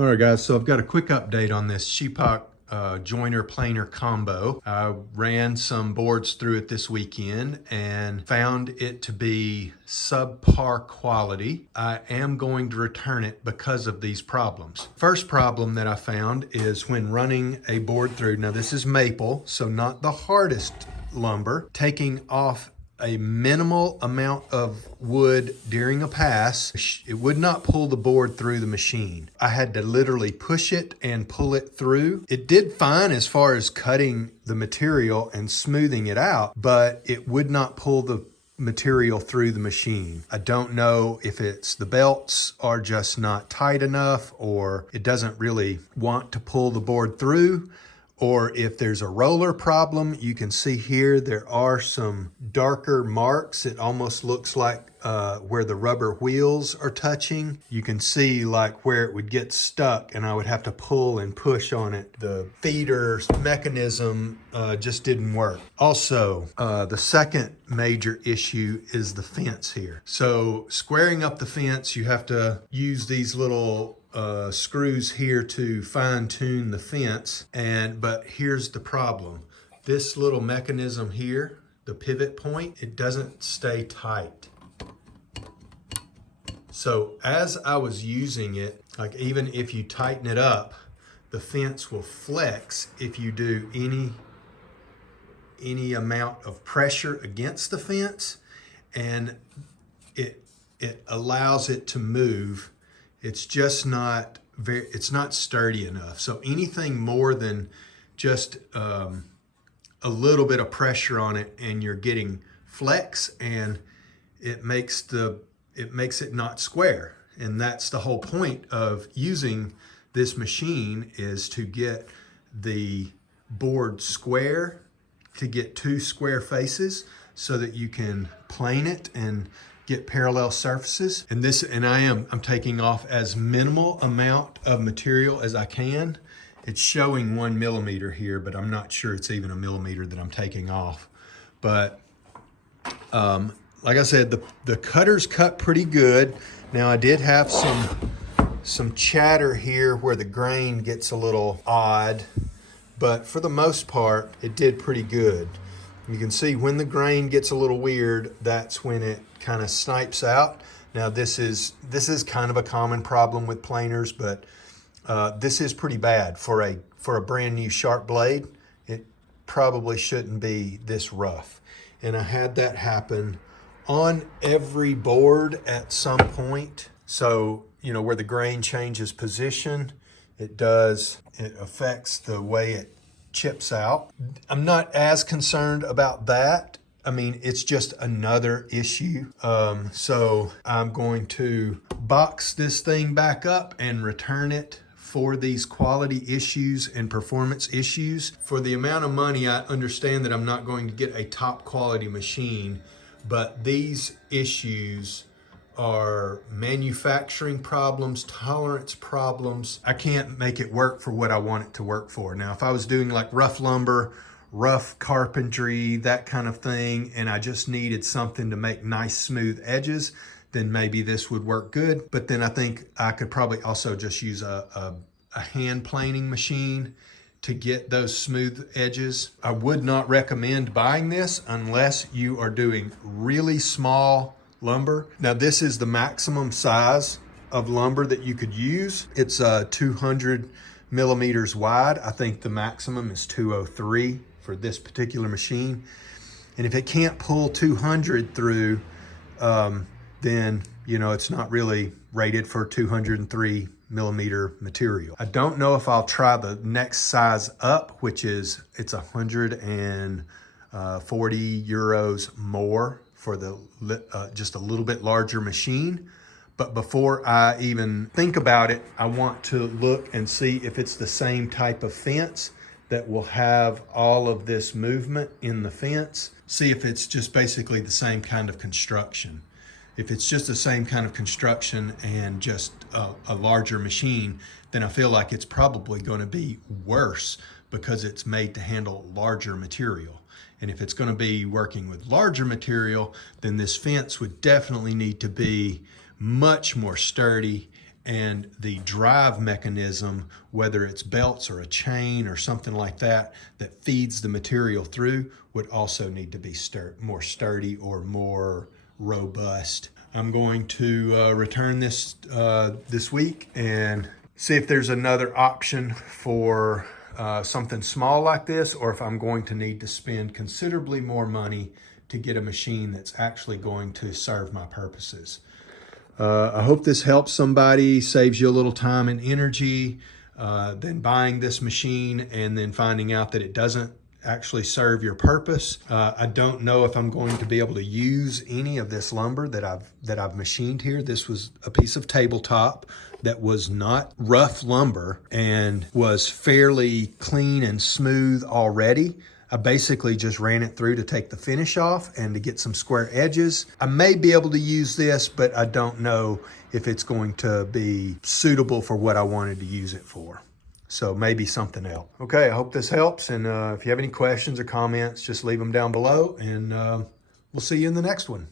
All right, guys, so I've got a quick update on this sheepock joiner planer combo. I ran some boards through it this weekend and found it to be subpar quality. I am going to return it because of these problems. First problem that I found is when running a board through, now this is maple, so not the hardest lumber, taking off a minimal amount of wood during a pass, it would not pull the board through the machine. I had to literally push it and pull it through. It did fine as far as cutting the material and smoothing it out, but it would not pull the material through the machine. I don't know if it's the belts are just not tight enough, or it doesn't really want to pull the board through, or if there's a roller problem. You can see here there are some darker marks. It almost looks like where the rubber wheels are touching. You can see like where it would get stuck and I would have to pull and push on it. The feeder mechanism just didn't work. Also, the second major issue is the fence here. So squaring up the fence, you have to use these little screws here to fine tune the fence. But here's the problem. This little mechanism here, the pivot point, it doesn't stay tight. So as I was using it, like even if you tighten it up, the fence will flex if you do any amount of pressure against the fence, and it allows it to move. It's just not it's not sturdy enough. So anything more than just a little bit of pressure on it and you're getting flex, and it makes it not square. And that's the whole point of using this machine, is to get the board square, to get two square faces so that you can plane it and get parallel surfaces. And I'm taking off as minimal amount of material as I can. It's showing 1 millimeter here, but I'm not sure it's even a millimeter that I'm taking off. But like I said, the cutters cut pretty good. Now I did have some chatter here where the grain gets a little odd, but for the most part, it did pretty good. You can see when the grain gets a little weird, that's when it kind of snipes out. Now this is kind of a common problem with planers, but this is pretty bad for a brand new sharp blade. It probably shouldn't be this rough. And I had that happen on every board at some point. So, you know, where the grain changes position, it affects the way it chips out. I'm not as concerned about that. I mean, it's just another issue. So I'm going to box this thing back up and return it for these quality issues and performance issues. For the amount of money, I understand that I'm not going to get a top quality machine, but these issues are manufacturing problems, tolerance problems. I can't make it work for what I want it to work for. Now, if I was doing like rough lumber, rough carpentry, that kind of thing, and I just needed something to make nice smooth edges, then maybe this would work good. But then I think I could probably also just use a hand planing machine to get those smooth edges. I would not recommend buying this unless you are doing really small lumber. Now this is the maximum size of lumber that you could use. It's 200 millimeters wide. I think the maximum is 203 for this particular machine. And if it can't pull 200 through, then, you know, it's not really rated for 203 millimeter material. I don't know if I'll try the next size up, which is, it's 140 euros more for the just a little bit larger machine. But before I even think about it, I want to look and see if it's the same type of fence that will have all of this movement in the fence. See if it's just basically the same kind of construction. If it's just the same kind of construction and just a larger machine, then I feel like it's probably going to be worse because it's made to handle larger material. And if it's going to be working with larger material, then this fence would definitely need to be much more sturdy and the drive mechanism, whether it's belts or a chain or something like that, that feeds the material through, would also need to be more sturdy or more robust. I'm going to return this this week and see if there's another option for something small like this, or if I'm going to need to spend considerably more money to get a machine that's actually going to serve my purposes. I hope this helps somebody, saves you a little time and energy than buying this machine and then finding out that it doesn't actually serve your purpose. I don't know if I'm going to be able to use any of this lumber that I've machined here. This was a piece of tabletop that was not rough lumber and was fairly clean and smooth already. I basically just ran it through to take the finish off and to get some square edges. I may be able to use this, but I don't know if it's going to be suitable for what I wanted to use it for. So maybe something else. Okay, I hope this helps. And if you have any questions or comments, just leave them down below, and we'll see you in the next one.